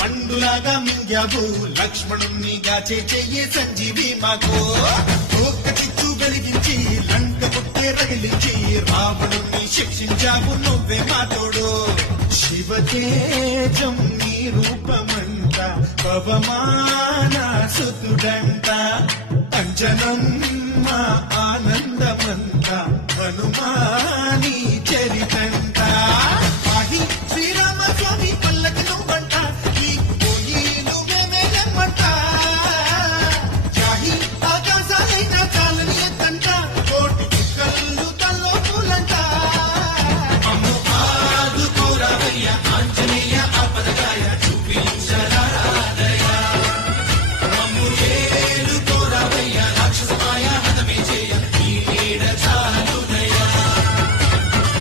పండులాగా మింగావు. లక్ష్మణుణ్ణి గాచే చెయ్యే సంజీవి మాకు. ఒక్క చిచ్చు వెలిగించి లంక పుట్టే రగిలించి రావణుణ్ణి శిక్షించావు నువ్వే మాతోడు. శివతేజం నీ రూపమంట పవమాన సుతుడంట. అంజనం మా ఆనందమంత హనుమాని హనుమాన ஐயா ஆஞ்சநேயா ஆப்பதகா